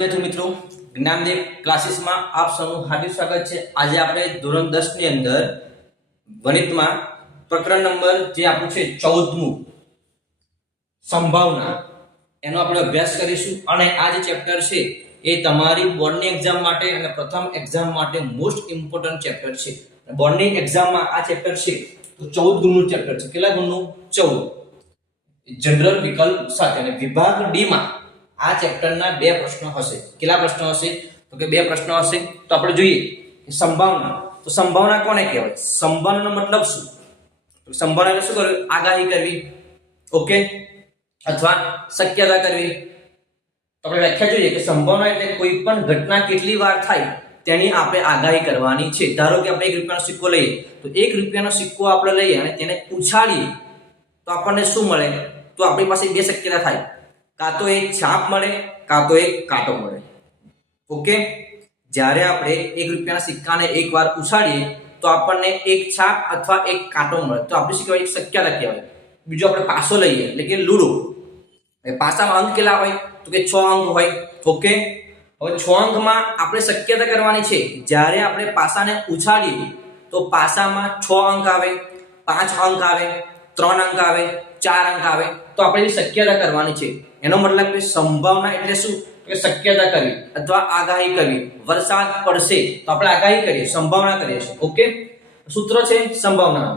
વિદ્યાર્થી મિત્રો, જ્ઞાનદેવ ક્લાસીસમાં આપ સૌનું હાર્દિક સ્વાગત છે। આજે આપણે ધોરણ 10 ની અંદર ગણિતમાં પ્રકરણ નંબર જે આપણું છે 14મું સંભાવના એનો આપણે અભ્યાસ કરીશું અને આ જે ચેપ્ટર છે એ તમારી બોર્ડની એક્ઝામ માટે અને પ્રથમ એક્ઝામ માટે મોસ્ટ ઇમ્પોર્ટન્ટ ચેપ્ટર છે। બોર્ડની એક્ઝામમાં આ ચેપ્ટર છે તો 14 ગુણનું ચેપ્ટર છે। કેટલા ગુણનું? 14। જનરલ વિકલ્પ સાથે અને વિભાગ ડી માં આ ચેપ્ટરના બે પ્રશ્નો હશે। કેટલા પ્રશ્નો હશે? તો કે બે પ્રશ્નો હશે। તો આપણે જોઈએ કે સંભાવના, તો સંભાવના કોને કહેવાય? સંભાવનાનો મતલબ શું? તો સંભાવના એટલે શું કરવી? આગાહી કરવી, ઓકે, અથવા શક્યતા કરવી। તો આપણે વ્યાખ્યા જોઈએ કે સંભાવના એટલે કોઈ પણ ઘટના કેટલી વાર થાય તેની આપણે આગાહી કરવાની છે। ધારો કે આપણે 1 રૂપિયાનો સિક્કો લઈએ તો 1 રૂપિયાનો સિક્કો આપણે લઈએ અને તેને ઉછાળીએ તો આપણને શું મળે? તો આપણી પાસે બે શક્યતા થાય, કાં તો એક છાપ મળે કાં તો એક કાંટો મળે, ઓકે। જ્યારે આપણે 1 રૂપિયાના સિક્કાને એકવાર ઉછાળીએ તો આપણને એક છાપ અથવા એક કાંટો મળે, તો આપણે શું કહેવાય? એક શક્યતા કહેવાય। બીજો આપણે પાસો લઈએ એટલે કે લૂડો, પાસામાં અંક કેટલા હોય? તો કે 6 અંક હોય, ઓકે। હવે 6 અંકમાં આપણે શક્યતા કરવાની છે, જ્યારે આપણે પાસાને ઉછાળીએ તો પાસામાં 6 અંક આવે, 5 અંક આવે, 3 અંક આવે, 4 અંક આવે, તો આપણે શક્યતા કરવાની છે। એનો મતલબ કે સંભાવના એટલે શું? કે શક્યતા કરવી અથવા આગાહી કરવી। વરસાદ પડશે તો આપણે આગાહી કરીએ, સંભાવના કરીએ છીએ, ઓકે। સૂત્ર છે સંભાવના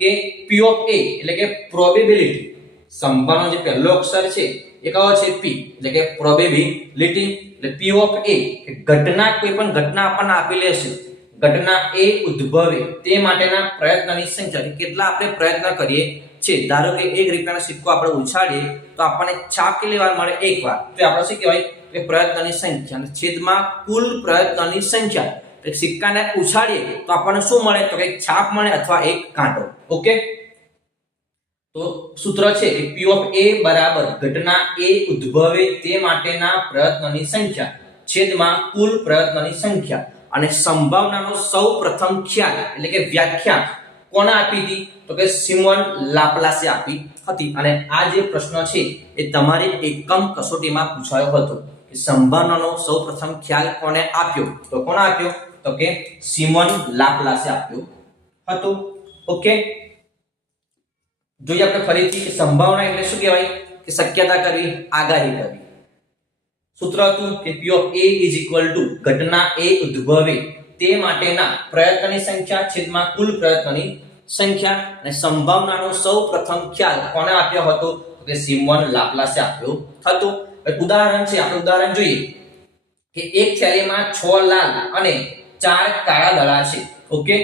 કે P of A એટલે કે પ્રોબેબિલિટી। સંભાવનાનો જે પહેલો અક્ષર છે એ કયો છે? P એટલે કે પ્રોબેબિલિટી। એટલે P of A કે ઘટના, કોઈ પણ ઘટના આપણને આપેલી હશે, ઘટના A ઉદ્ભવે તે માટેના પ્રયત્નની સંખ્યા, કેટલા આપણે પ્રયત્ન કરીએ છે। ધારો કે 1 રૂપિયાનો સિક્કો આપણે ઉછાળીએ તો આપણને છાપ કેટલી વાર મળે? એક વાર, તો આપણે શું કહેવાય? કે પ્રયત્નની સંખ્યા અને છેદમાં કુલ પ્રયત્નની સંખ્યા। તો સિક્કાને ઉછાળીએ તો આપણને શું મળે? તો એક છાપ મળે અથવા એક કાંટો, ઓકે। તો સૂત્ર છે કે P of A બરાબર ઘટના A ઉદ્ભવે તે માટેના પ્રયત્નની સંખ્યા છેદમાં કુલ પ્રયત્નની સંખ્યા। અને સંભાવનાનો સૌપ્રથમ ખ્યાલ એટલે કે વ્યાખ્યા કોણે આપી હતી? તો કે સિમોન લાપ્લાસે આપી હતી। અને આ જે પ્રશ્ન છે એ તમારી એકમ કસોટીમાં પૂછાયો હતો કે સંભાવનાનો સૌપ્રથમ ખ્યાલ કોણે આપ્યો? તો કોણે આપ્યો? તો કે સિમોન લાપ્લાસે આપ્યો હતો, ઓકે। જોઈએ આપણે ફરીથી કે સંભાવના એટલે શું કહેવાય? કે શક્યતા કરવી, આગાહી કરવી। સૂત્ર હતું કે P of A = ઘટના A ઉદ્ભવે તે માટેના પ્રયત્નની સંખ્યા છેદમાં કુલ પ્રયત્નની સંખ્યા। અને સંભાવનાનો સૌપ્રથમ ખ્યાલ કોણે આપ્યો હતો? તો કે સિમોન લાપ્લાસે આપ્યો હતો। ઉદાહરણ છે, આપણે ઉદાહરણ જોઈએ કે એક થેલીમાં 6 લાલ અને 4 કાળા દડા છે, ઓકે।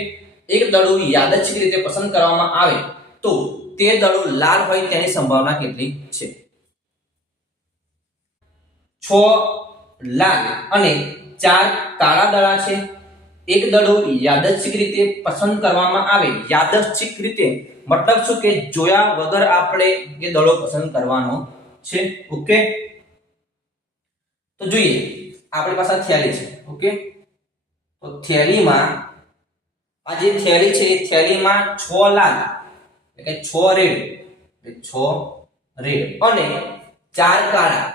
એક દડો યાદચ્છિક રીતે પસંદ કરવામાં આવે તો તે દડો લાલ હોય તેની સંભાવના કેટલી છે? 6 લાલ અને 4 કાળા દડા છે, એક દડો યાદચ્છિક રીતે પસંદ કરવામાં આવે। યાદચ્છિક રીતે મતલબ શું? કે જોયા વગર આપણે એ દડો પસંદ કરવાનો છે, ઓકે। તો જોઈએ, આપણી પાસે થેલી છે, ઓકે। તો થેલીમાં આ જે થેલી છે એ થેલીમાં 6 લાલ એટલે કે 6 રેડ એટલે 6 રેડ અને 4 કાળા,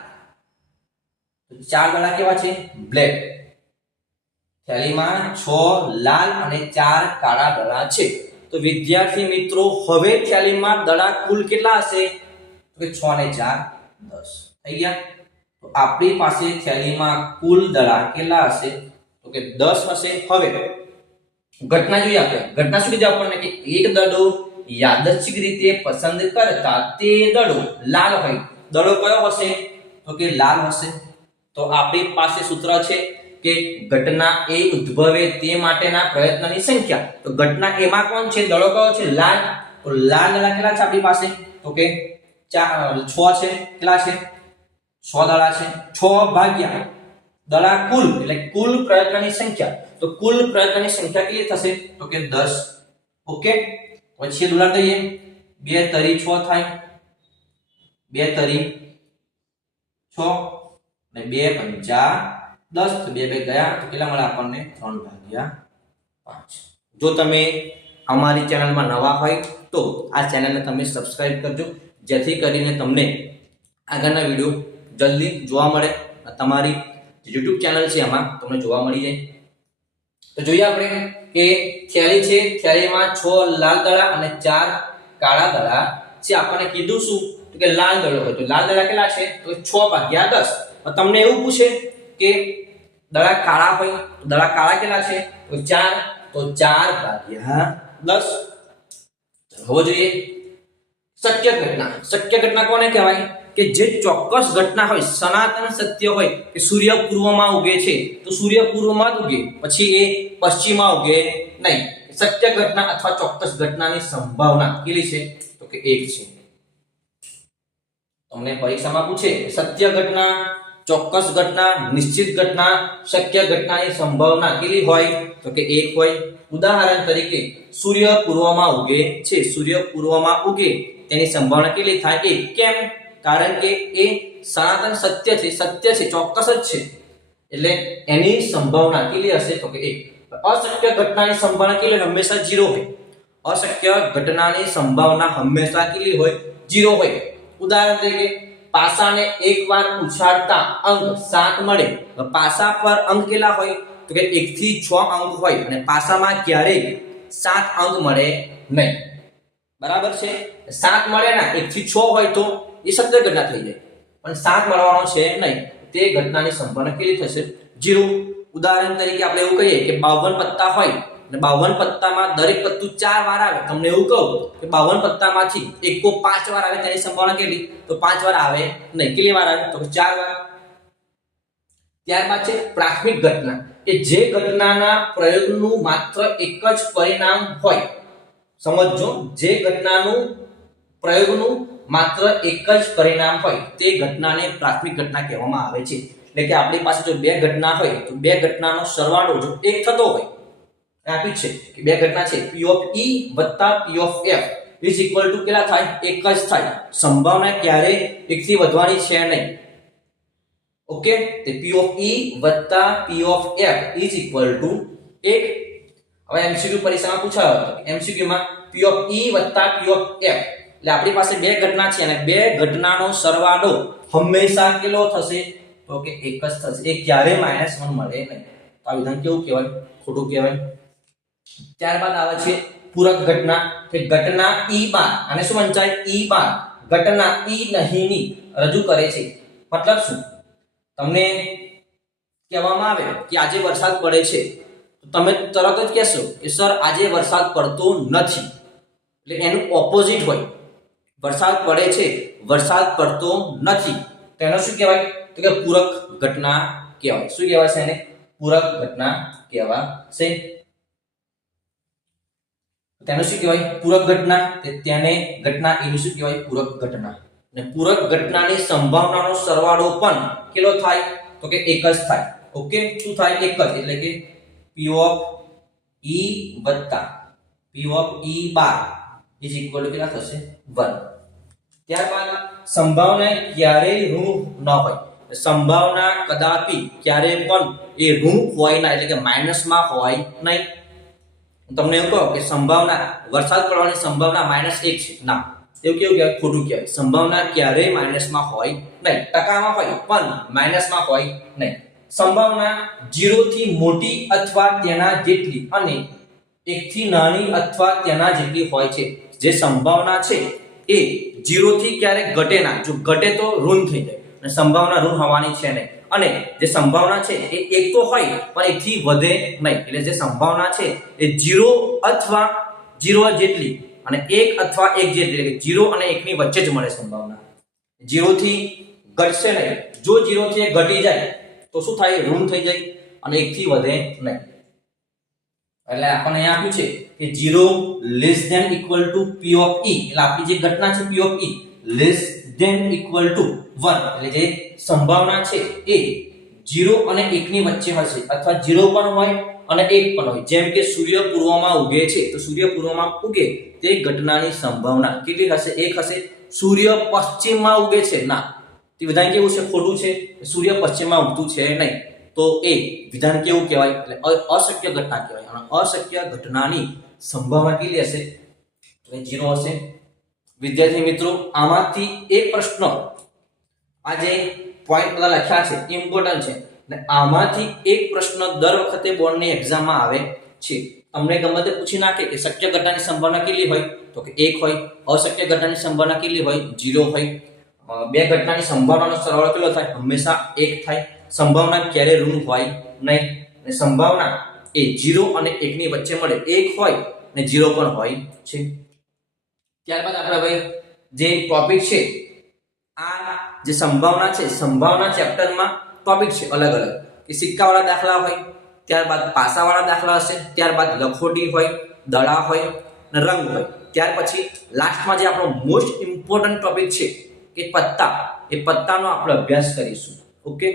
તો 4 દડા કેવા છે? બ્લેક। થેલીમાં 6 લાલ અને 4 કાળા દડા છે। તો વિદ્યાર્થી મિત્રો, હવે થેલીમાં દડા કુલ કેટલા હશે? તો કે 6 ને 4 10 થઈ ગયા। તો આપણી પાસે થેલીમાં કુલ દડા કેટલા હશે? તો કે 10 હશે। હવે ઘટના જોઈએ આપણે, ઘટના શું કીધી આપણને? કે એક દડો યાદચ્છિક રીતે પસંદ કરતા તે દડો લાલ હોય। દડો કયો હશે? તો કે લાલ હશે। તો આપણી પાસે સૂત્ર છે કે ઘટના A ઉદ્ભવે તે માટેના પ્રયત્નની સંખ્યા। તો ઘટના A માં કોણ છે? દડો કયો છે? લાલ। તો લાલ દડા કેટલા છે આપણી પાસે? તો કે 6 છે। કેટલા છે? 6 દડા છે। 6 ભાગ્યા દડા કુલ એટલે કુલ પ્રયત્નની સંખ્યા। તો કુલ પ્રયત્નની સંખ્યા કેટલી થશે? તો કે 10, ઓકે। પછી ઉડાડ દઈએ, 2 તરી 6 થાય, 2 તરી 6 અને 2 પંચા 10, તો 2 ગયા તો કેટલા મળે આપણને? 3/5। જો તમે અમારી ચેનલમાં નવા હોય તો આ ચેનલને તમે સબસ્ક્રાઇબ કરજો, જેથી કરીને તમને આગળના વિડીયો જલ્દી જોવા મળે। તમારી YouTube ચેનલ છે એમાં તમને જોવા મળી જાય. તો જોઈએ આપણે કે થેલી છે, થેલીમાં 6 લાલ દડા અને 4 કાળા દડા છે. આપણને કીધું શું તો કે લાલ દડો હોય તો લાલ દડા કેટલા છે તો 6/10. તમને એવું પૂછે કે દડા કાળા હોય તો દડા કાળા કેટલા છે તો 4, તો 4/10. હવે જોઈએ શક્ય ઘટના. શક્ય ઘટના કોને કહેવાય કે જે ચોક્કસ ઘટના હોય, સનાતન સત્ય હોય કે સૂર્ય પૂર્વમાં ઉગે છે તો સૂર્ય પૂર્વમાં જ ઉગે, પછી એ પશ્ચિમમાં ઉગે નહીં. સત્ય ઘટના અથવા ચોક્કસ ઘટનાની સંભાવના કેટલી છે તો કે 1 છે. તમને પરીક્ષામાં પૂછે સત્ય ઘટના, ચોક્કસ ઘટના, નિશ્ચિત ઘટના, શક્ય ઘટનાની સંભાવના કેટલી હોય તો કે 1 હોય. ઉદાહરણ તરીકે સૂર્ય પૂર્વમાં ઉગે છે, સૂર્ય પૂર્વમાં ઉગે તેની સંભાવના કેટલી થાય 1. કેમ? કારણ કે એ સનાતન સત્ય છે, સત્ય છે, ચોક્કસ જ છે, એટલે એની સંભાવના કેટલી હશે તો કે 1. અશક્ય ઘટનાની સંભાવના કેટલી? હંમેશા 0 હોય. અશક્ય ઘટનાની સંભાવના હંમેશા કેટલી હોય? 0 હોય. ઉદાહરણ તરીકે પાસાને એકવાર ઉછાળતા અંક 7 મળે. પાસા પર અંક કેટલા હોય તો કે 1 થી 6 અંક હોય અને પાસામાં ક્યારેય 7 અંક મળે નહીં. બરાબર છે? 7 મળે ના 1 થી 6 હોય તો એ સત્ય ઘટના થઈ જાય, પણ 7 મળવાનો છે નહીં, તે ઘટનાની સંભાવના કેટલી થશે? 0. ઉદાહરણ તરીકે આપણે એવું કહીએ કે 52 પત્તા હોય અને 52 પત્તામાં દરેક પત્તું 4 વાર આવે. તમને એવું કહું કે 52 પત્તામાંથી એકો 5 વાર આવે, તેની સંભાવના કેટલી તો 5 વાર આવે નહીં. કેટલી વાર આવે તો 4 વાર. ત્યારબાદ છે પ્રાથમિક ઘટના, કે જે ઘટનાના પ્રયોગનું માત્ર એક જ પરિણામ હોય. સમજો, જે ઘટનાનું પ્રયોગનું માત્ર એક જ પરિણામ હોય તે ઘટનાને પ્રાથમિક ઘટના કહેવામાં આવે છે. એટલે કે આપણી પાસે જો બે ઘટના હોય તો બે ઘટનાનો સરવાળો જો એક થતો હોય, આપ્યું છે કે બે ઘટના છે P of E વત્તા P of F is equal to કેટલા થાય? એક જ થાય. સંભાવના ક્યારેય એકથી વધવાની છે નહીં. ઓકે, તે P of E વત્તા P of F is equal to 1. હવે MCQ પરીક્ષામાં પૂછાયો હતો, MCQ માં P of E વત્તા P of F, એટલે આપણી પાસે બે ઘટના છે અને બે ઘટનાનો સરવાળો હંમેશા કેટલો થશે તો કે 1 જ થશે. એ ક્યારેય -1 મળે નહીં. તો આ વિધાન કેવું કહેવાય? ખોટું કહેવાય. ત્યારબાદ આવે છે પૂરક ઘટના, કે ઘટના E બાર, આને શું વંચાય? E બાર ઘટના E નહીંની રજૂ કરે છે. મતલબ શું? તમને કહેવામાં આવે કે આજે વરસાદ પડે છે તો તમે તરત જ કહેશો કે સર આજે વરસાદ પડતો નથી, એટલે એનું ઓપોઝિટ હોય. વરસાદ પડે છે, વરસાદ પડતો નથી, તેનો શું કહેવાય તો કે પૂરક ઘટના કહેવાય. શું કહેવાય છે એને? પૂરક ઘટના કહેવાશે. તેનું શું કહેવાય? પૂરક ઘટના. તેને ઘટના એનું શું કહેવાય? પૂરક ઘટના. અને પૂરક ઘટનાની સંભાવનાનો સરવાળો પણ કેટલો થાય તો કે 1 જ થાય. ઓકે, શું થાય? 1 જ. એટલે કે P of E વત્તા P of E bar is equal to કેટલા થશે? 1. ત્યારબાદ સંભાવના ક્યારેય ઋણ ન હોય. સંભાવના કદાપી ક્યારેય પણ એ ઋણ હોય ના, એટલે કે માઇનસમાં હોય નહીં. તમને એવું કહો કે સંભાવના વરસાદ પડવાની સંભાવના -1 છે, ના, એવું કેવું કહેવાય? ખોટું કહેવાય. સંભાવના ક્યારેય માઇનસમાં હોય નહીં. ટકામાં હોય પણ માઇનસમાં હોય નહીં. સંભાવના 0 થી મોટી અથવા તેના જેટલી અને 1 થી નાની અથવા તેના જેટલી હોય છે. જે સંભાવના છે એ 0 થી ક્યારેય ઘટે ના. જો ઘટે તો ઋણ થઈ જાય અને સંભાવના ઋણ હોવાની છે નહીં. અને જે સંભાવના છે એ 1 તો હોય પણ 1 થી વધે નહીં. એટલે જે સંભાવના છે એ 0 અથવા 0 જેટલી અને 1 અથવા 1 જેટલી, એટલે 0 અને 1 ની વચ્ચે જ મળે સંભાવના. 0 થી ઘટશે નહીં. જો 0 થી 1 ઘટી જાય તો શું થાય? ઋણ થઈ જાય અને 1 થી વધે નહીં. એટલે આપણને અહીંયા આપ્યું છે કે 0 less than equal to P of E, એટલે આપણી જે ઘટના છે P of E less than equal to 1, એટલે જે સંભાવના છે એ 0 અને 1 ની વચ્ચે હશે, અથવા 0 પણ હોય અને 1 પણ હોય. જેમ કે સૂર્ય પૂર્વમાં ઉગે છે તો સૂર્ય પૂર્વમાં ઉગે તે ઘટનાની સંભાવના કેટલી હશે? 1 હશે. સૂર્ય પશ્ચિમમાં ઉગે છે, ના, તે વિધાન કેવું છે? ખોટું છે. સૂર્ય પશ્ચિમમાં ઉગતું છે નહીં, તો એ વિધાન કેવું કહેવાય? એટલે અશક્ય ઘટના કહેવાય. અને અશક્ય ઘટનાની સંભાવના કેટલી હશે? તો 0 હશે. વિદ્યાર્થી મિત્રો, આમાંથી એક પ્રશ્ન આ જે પોઈન્ટ બધા લખ્યા છે ઇમ્પોર્ટન્ટ છે, અને આમાંથી એક પ્રશ્ન દર વખતે બોર્ડની એક્ઝામમાં આવે છે. તમને ગમે તે પૂછી નાખે કે શક્ય ઘટનાની સંભાવના કેટલી હોય, તો કે 1 હોય. અશક્ય ઘટનાની સંભાવના કેટલી હોય? 0 હોય. બે ઘટનાની સંભાવનાનો સરવાળો કેટલો થાય? હંમેશા 1 થાય. સંભાવના ક્યારે ઋણ હોય નહીં. અને સંભાવના એ 0 અને 1 ની વચ્ચે મળે, 1 હોય અને 0 પણ હોય છે. ત્યારબાદ આપણે હવે જે ટોપિક છે, આ જે સંભાવના છે, સંભાવના ચેપ્ટરમાં ટોપિક છે અલગ અલગ, કે સિક્કાવાળા દાખલા હોય, ત્યારબાદ પાસાવાળા દાખલા હશે, ત્યારબાદ લખોટી હોય, દડા હોય અને રંગ હોય. ત્યાર પછી લાસ્ટમાં જે આપણો મોસ્ટ ઇમ્પોર્ટન્ટ ટોપિક છે કે પત્તા, એ પત્તાનો આપણે અભ્યાસ કરીશું. ઓકે.